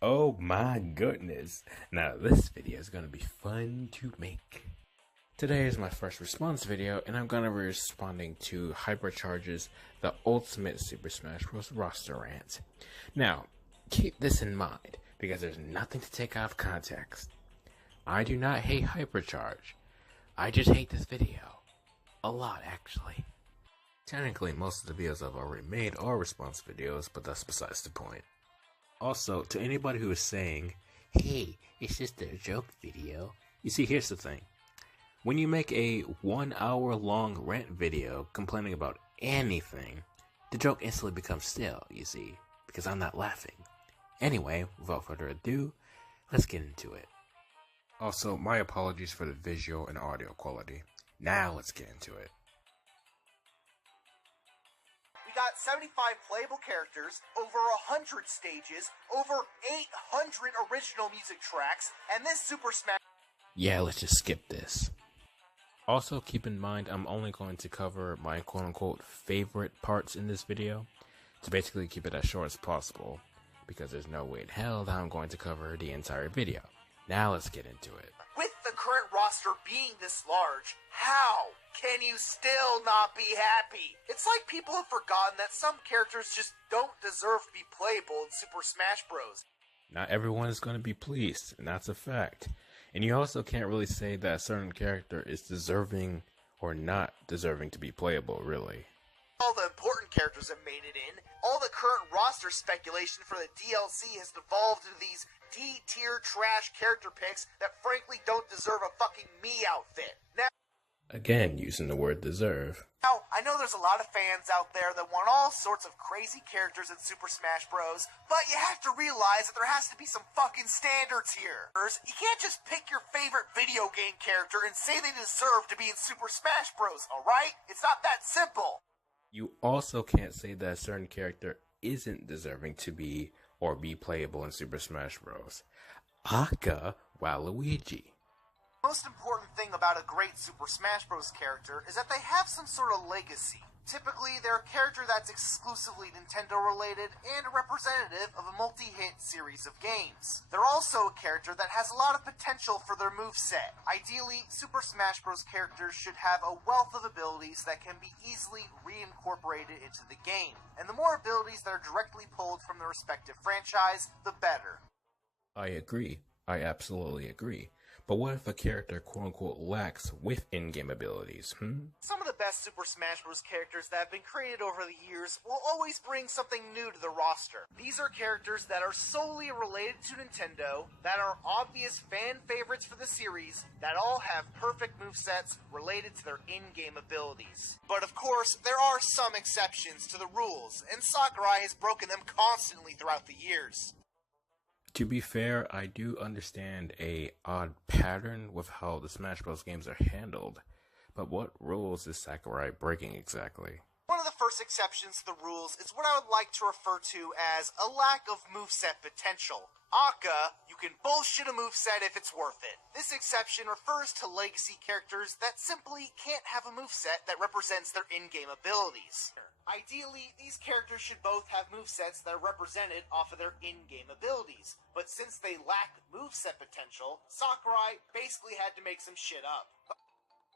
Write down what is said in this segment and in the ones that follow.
Oh my goodness. Now this video is going to be fun to make. Today is my first response video and I'm going to be responding to Hypercharge's The Ultimate Super Smash Bros. Roster Rant. Now, keep this in mind because there's nothing to take out of context. I do not hate Hypercharge. I just hate this video. A lot actually. Technically most of the videos I've already made are response videos, but that's besides the point. Also, to anybody who is saying, hey, it's just a joke video. You see, here's the thing. When you make a 1 hour long rant video complaining about anything, the joke instantly becomes stale, you see, because I'm not laughing. Anyway, without further ado, let's get into it. Also, my apologies for the visual and audio quality. Now let's get into it. We got 75 playable characters, over 100 stages, over 800 original music tracks, and this Super Smash... Yeah, let's just skip this. Also, keep in mind, I'm only going to cover my quote-unquote favorite parts in this video, to basically keep it as short as possible, because there's no way in hell that I'm going to cover the entire video. Now let's get into it. With the current roster being this large, how can you still not be happy? It's like people have forgotten that some characters just don't deserve to be playable in Super Smash Bros. Not everyone is going to be pleased, and that's a fact. And you also can't really say that a certain character is deserving or not deserving to be playable, really. All the important characters have made it in. All the current roster speculation for the DLC has devolved into these D-tier trash character picks that frankly don't deserve a fucking me outfit. Again, using the word deserve. Now, I know there's a lot of fans out there that want all sorts of crazy characters in Super Smash Bros., but you have to realize that there has to be some fucking standards here. You can't just pick your favorite video game character and say they deserve to be in Super Smash Bros., alright? It's not that simple. You also can't say that a certain character isn't deserving to be or be playable in Super Smash Bros. Aka Waluigi. The most important thing about a great Super Smash Bros. Character is that they have some sort of legacy. Typically, they're a character that's exclusively Nintendo-related and a representative of a multi-hit series of games. They're also a character that has a lot of potential for their moveset. Ideally, Super Smash Bros. Characters should have a wealth of abilities that can be easily reincorporated into the game. And the more abilities that are directly pulled from the respective franchise, the better. I agree. I absolutely agree. But what if a character quote-unquote lacks with in-game abilities, Some of the best Super Smash Bros. Characters that have been created over the years will always bring something new to the roster. These are characters that are solely related to Nintendo, that are obvious fan favorites for the series, that all have perfect movesets related to their in-game abilities. But of course, there are some exceptions to the rules, and Sakurai has broken them constantly throughout the years. To be fair, I do understand a odd pattern with how the Smash Bros. Games are handled, but what rules is Sakurai breaking exactly? One of the first exceptions to the rules is what I would like to refer to as a lack of moveset potential. Aka, you can bullshit a moveset if it's worth it. This exception refers to legacy characters that simply can't have a moveset that represents their in-game abilities. Ideally, these characters should both have movesets that are represented off of their in-game abilities, but since they lack moveset potential, Sakurai basically had to make some shit up.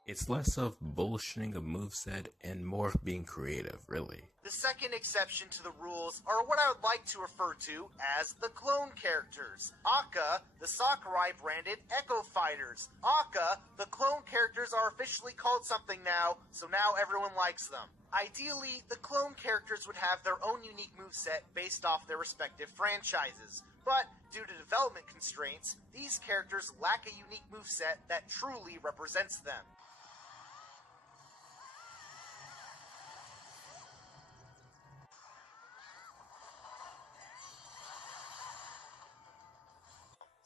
It's less of bullshitting a moveset and more of being creative, really. The second exception to the rules are what I would like to refer to as the clone characters. Aka, the Sakurai branded Echo Fighters. Aka, the clone characters are officially called something now, so now everyone likes them. Ideally, the clone characters would have their own unique moveset based off their respective franchises. But, due to development constraints, these characters lack a unique moveset that truly represents them.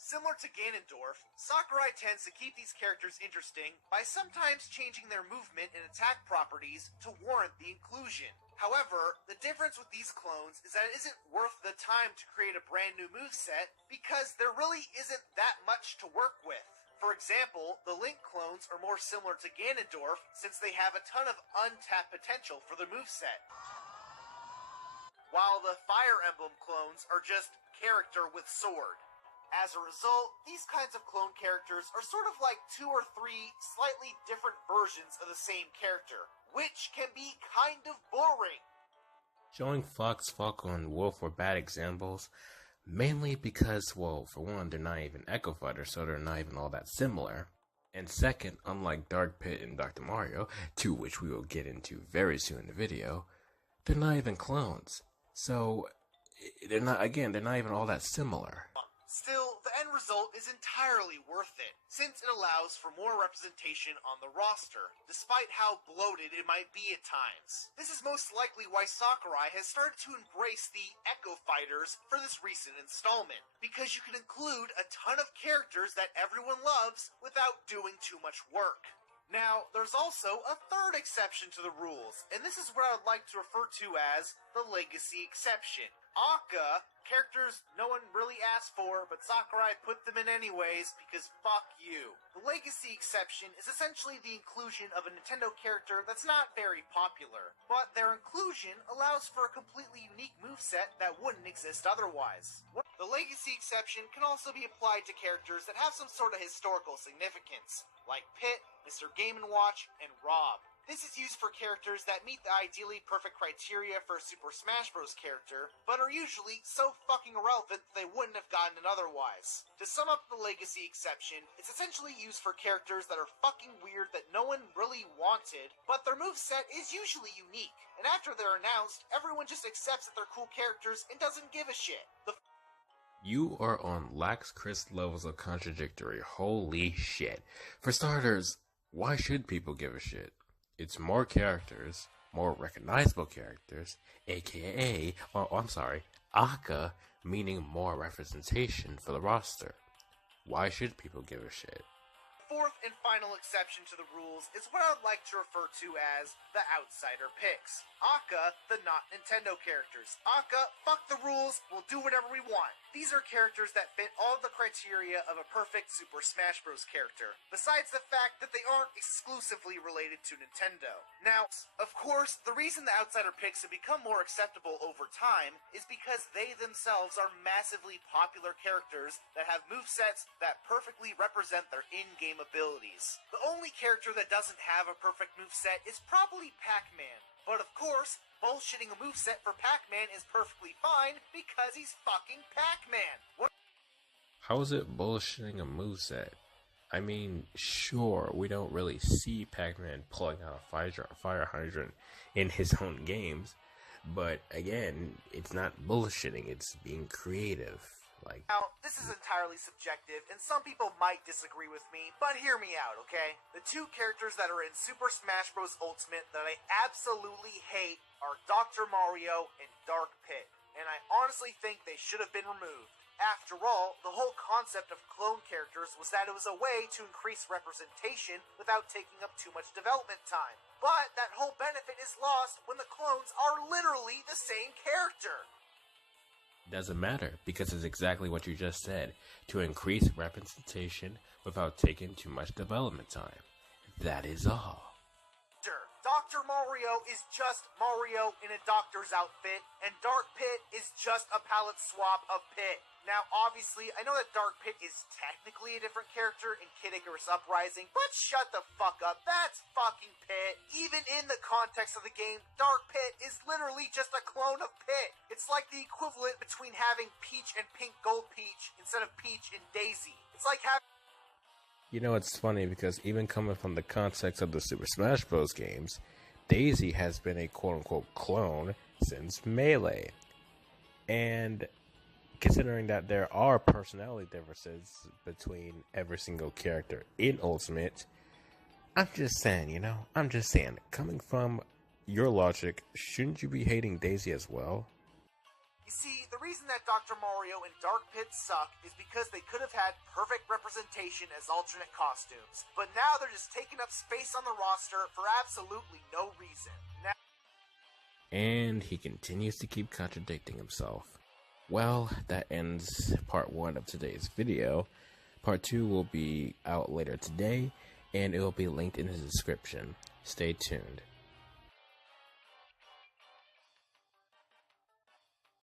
Similar to Ganondorf, Sakurai tends to keep these characters interesting by sometimes changing their movement and attack properties to warrant the inclusion. However, the difference with these clones is that it isn't worth the time to create a brand new moveset because there really isn't that much to work with. For example, the Link clones are more similar to Ganondorf since they have a ton of untapped potential for their moveset. while the Fire Emblem clones are just character with sword. As a result, these kinds of clone characters are sort of like 2 or 3 slightly different versions of the same character, which can be kind of boring. Showing Fox, Falco, and Wolf were bad examples, mainly because, well, for one, they're not even Echo Fighters, so they're not even all that similar. And second, unlike Dark Pit and Dr. Mario, two which we will get into very soon in the video, they're not even clones. So, they're not even all that similar. Still, the end result is entirely worth it, since it allows for more representation on the roster, despite how bloated it might be at times. This is most likely why Sakurai has started to embrace the Echo Fighters for this recent installment, because you can include a ton of characters that everyone loves without doing too much work. Now, there's also a third exception to the rules, and this is what I would like to refer to as the legacy exception. Aka, characters no one really asked for, but Sakurai put them in anyways, because fuck you. The legacy exception is essentially the inclusion of a Nintendo character that's not very popular, but their inclusion allows for a completely unique moveset that wouldn't exist otherwise. The legacy exception can also be applied to characters that have some sort of historical significance, like Pit, Mr. Game & Watch, and Rob. This is used for characters that meet the ideally perfect criteria for a Super Smash Bros. Character, but are usually so fucking irrelevant that they wouldn't have gotten it otherwise. To sum up the legacy exception, it's essentially used for characters that are fucking weird that no one really wanted, but their moveset is usually unique, and after they're announced, everyone just accepts that they're cool characters and doesn't give a shit. You are on lax Chris levels of contradictory. Holy shit. For starters, why should people give a shit? It's more characters, more recognizable characters, aka, Aka, meaning more representation for the roster. Why should people give a shit? Fourth and final exception to the rules is what I would like to refer to as the outsider picks. Aka, the not Nintendo characters. Aka, fuck the rules, we'll do whatever we want. These are characters that fit all of the criteria of a perfect Super Smash Bros. Character, besides the fact that they aren't exclusively related to Nintendo. Now, of course, the reason the outsider picks have become more acceptable over time is because they themselves are massively popular characters that have movesets that perfectly represent their in-game abilities. The only character that doesn't have a perfect moveset is probably Pac-Man. But of course, bullshitting a moveset for Pac-Man is perfectly fine because he's fucking Pac-Man. How is it bullshitting a moveset? I mean, sure, we don't really see Pac-Man pulling out a fire hydrant in his own games, but again, it's not bullshitting, it's being creative. Now, this is entirely subjective, and some people might disagree with me, but hear me out, okay? The two characters that are in Super Smash Bros. Ultimate that I absolutely hate are Dr. Mario and Dark Pit, and I honestly think they should have been removed. After all, the whole concept of clone characters was that it was a way to increase representation without taking up too much development time. But that whole benefit is lost when the clones are literally the same character. Doesn't matter, because it's exactly what you just said, to increase representation without taking too much development time. That is all. Dr. Mario is just Mario in a doctor's outfit, and Dark Pit is just a palette swap of Pit. Now, obviously, I know that Dark Pit is technically a different character in Kid Icarus Uprising, but shut the fuck up, that's fucking Pit. Even in the context of the game, Dark Pit is literally just a clone of Pit. It's like the equivalent between having Peach and Pink Gold Peach instead of Peach and Daisy. It's like having... You know, it's funny because even coming from the context of the Super Smash Bros. Games, Daisy has been a quote-unquote clone since Melee. And considering that there are personality differences between every single character in Ultimate, I'm just saying, coming from your logic, shouldn't you be hating Daisy as well? You see, the reason that Dr. Mario and Dark Pit suck is because they could have had perfect representation as alternate costumes, but now they're just taking up space on the roster for absolutely no reason. And he continues to keep contradicting himself. Well, that ends part 1 of today's video. Part 2 will be out later today, and it will be linked in the description. Stay tuned.